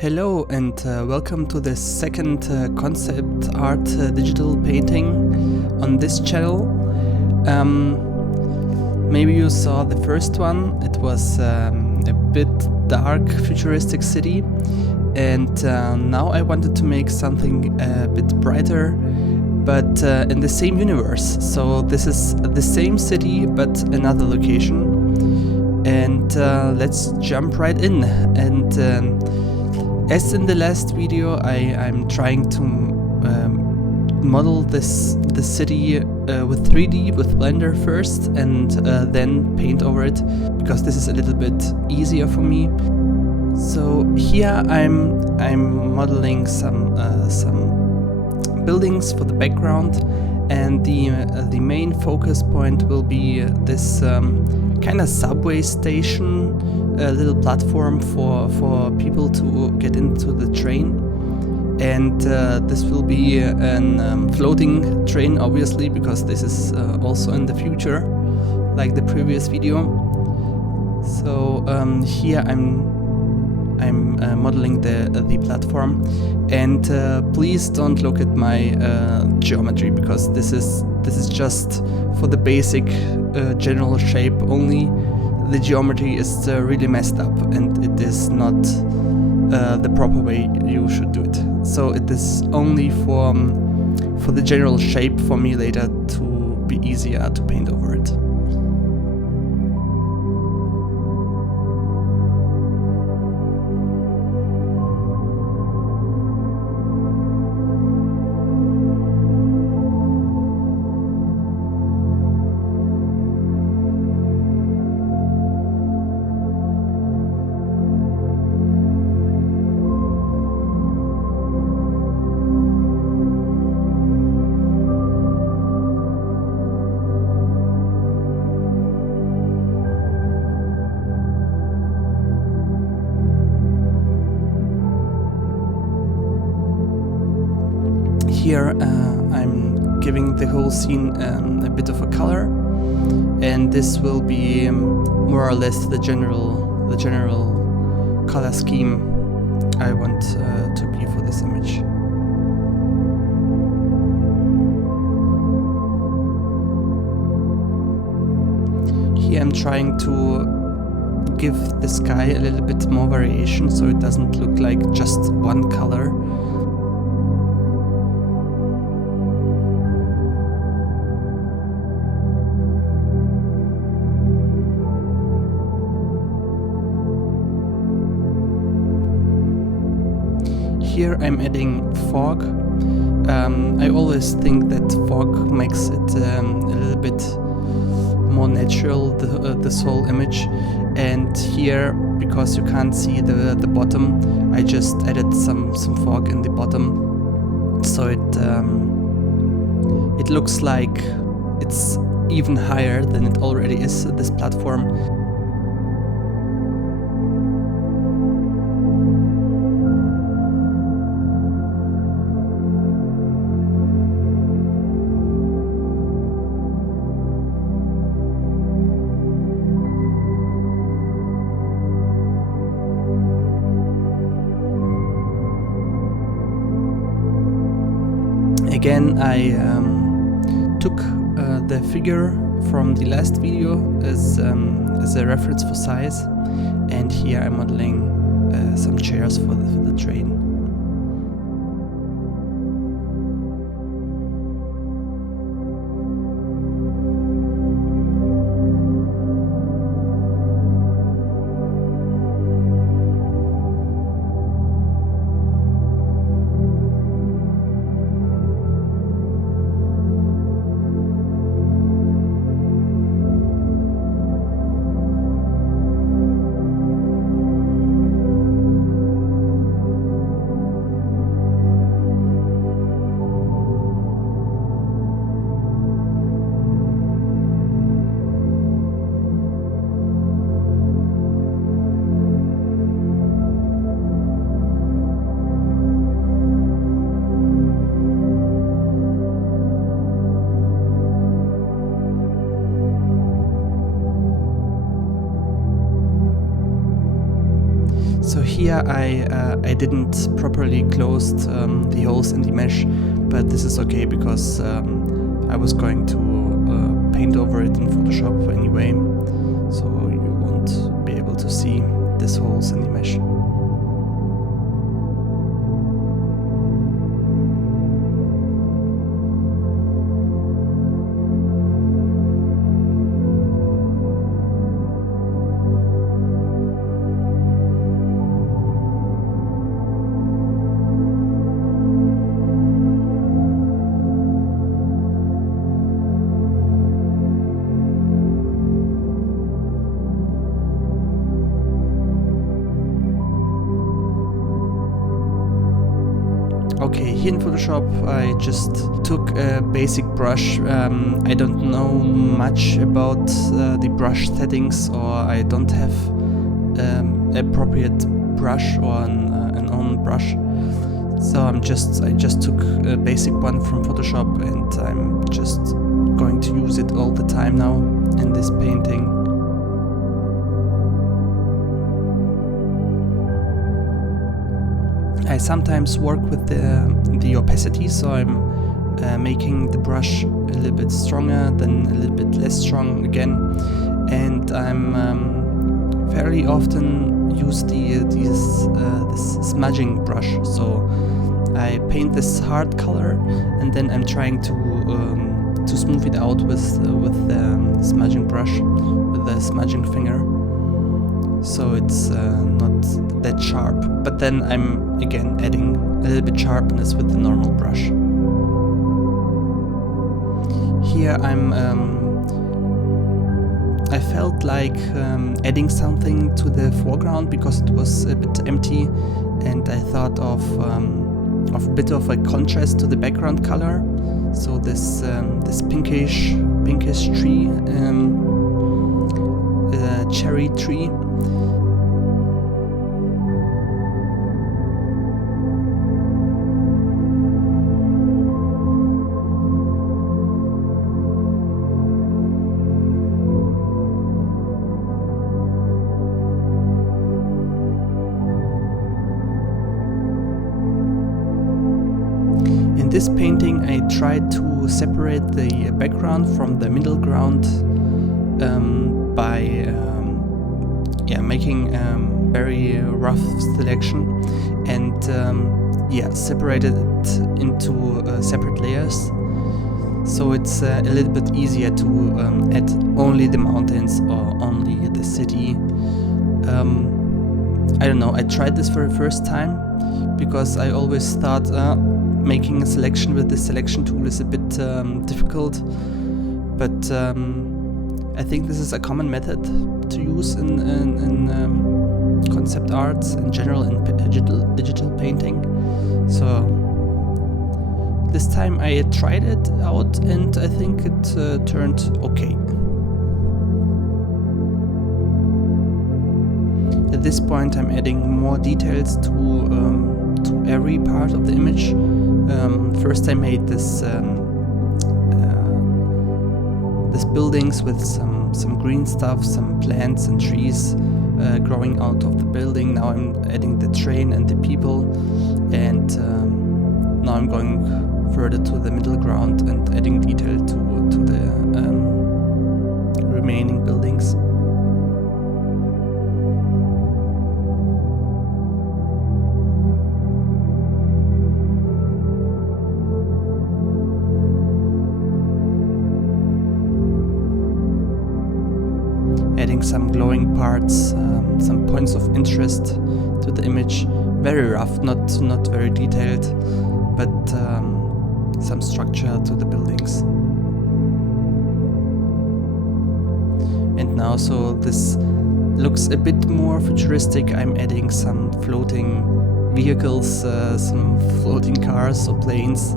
Hello and welcome to the second concept art digital painting on this channel. Maybe you saw the first one. It was a bit dark, futuristic city, and now I wanted to make something a bit brighter, but in the same universe. So this is the same city but another location, and let's jump right in. And as in the last video, I'm trying to model the city with 3D with Blender first, and then paint over it, because this is a little bit easier for me. So here I'm modeling some buildings for the background, and the main focus point will be this kind of subway station, a little platform for people to get into the train. And this will be a floating train, obviously, because this is also in the future, like the previous video. So here I'm modeling the platform, and please don't look at my geometry, because this is just for the basic general shape only. The geometry is really messed up, and it is not the proper way you should do it. So it is only for the general shape for me later to be easier to paint over it. Here I'm giving the whole scene a bit of a color, and this will be more or less the general color scheme I want to be for this image. Here I'm trying to give the sky a little bit more variation, so it doesn't look like just one color. Here I'm adding fog. I always think that fog makes it a little bit more natural, this whole image. And here, because you can't see the bottom, I just added some fog in the bottom, so it looks like it's even higher than it already is, this platform. Again, I took the figure from the last video as a reference for size, and here I'm modeling some chairs for the train. Here I didn't properly close the holes in the mesh, but this is okay because I was going to paint over it in Photoshop anyway, so you won't be able to see these holes in the mesh. Okay, here in Photoshop I just took a basic brush. I don't know much about the brush settings, or I don't have appropriate brush or an own brush. So I just took a basic one from Photoshop, and I'm just going to use it all the time now in this painting. I sometimes work with the opacity, so I'm making the brush a little bit stronger, then a little bit less strong again, and I'm fairly often use this smudging brush. So I paint this hard color, and then I'm trying to smooth it out with the smudging brush, with the smudging finger. So it's not that sharp, but then I'm again adding a little bit sharpness with the normal brush. Here I felt like adding something to the foreground because it was a bit empty, and I thought of a bit of a contrast to the background color. So this pinkish tree, cherry tree. In this painting I tried to separate the background from the middle ground by making very rough selection, and separated it into separate layers. So it's a little bit easier to add only the mountains or only the city. I don't know, I tried this for the first time because I always thought making a selection with the selection tool is a bit difficult, but I think this is a common method to use in concept arts in general, in digital painting. So this time I tried it out, and I think it turned okay. At this point I'm adding more details to every part of the image. First I made this buildings with some green stuff, some plants and trees growing out of the building. Now I'm adding the train and the people, and now I'm going further to the middle ground and adding detail to the remaining buildings. Adding some glowing parts, some points of interest to the image. Very rough, not very detailed, but some structure to the buildings. And now, so this looks a bit more futuristic. I'm adding some floating vehicles, some floating cars or planes,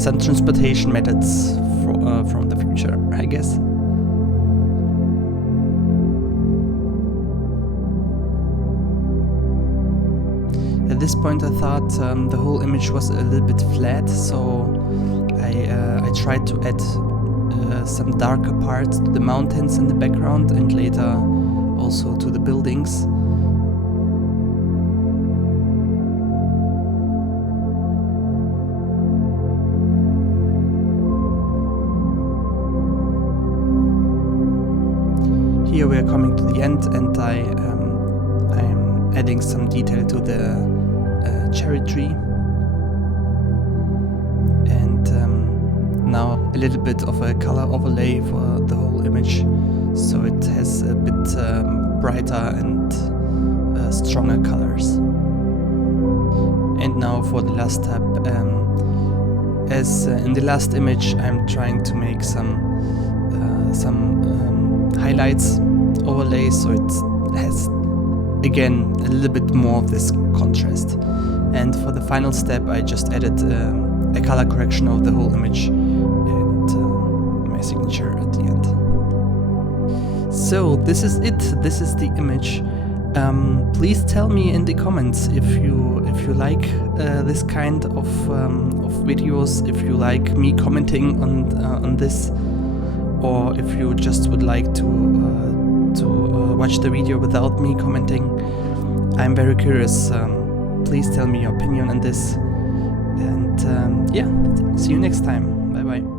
some transportation methods from the future, I guess. At this point I thought the whole image was a little bit flat, so I tried to add some darker parts to the mountains in the background, and later also to the buildings. Here we are coming to the end, and I'm adding some detail to the cherry tree. And now a little bit of a color overlay for the whole image, so it has a bit brighter and stronger colors. And now for the last step, as in the last image, I'm trying to make some highlights overlay, so it has again a little bit more of this contrast. And for the final step, I just added a color correction of the whole image and my signature at the end. So this is it. This is the image. Please tell me in the comments if you like this kind of videos, if you like me commenting on this, or if you just would like to watch the video without me commenting. I'm very curious. Please tell me your opinion on this. And yeah, see you next time. Bye bye.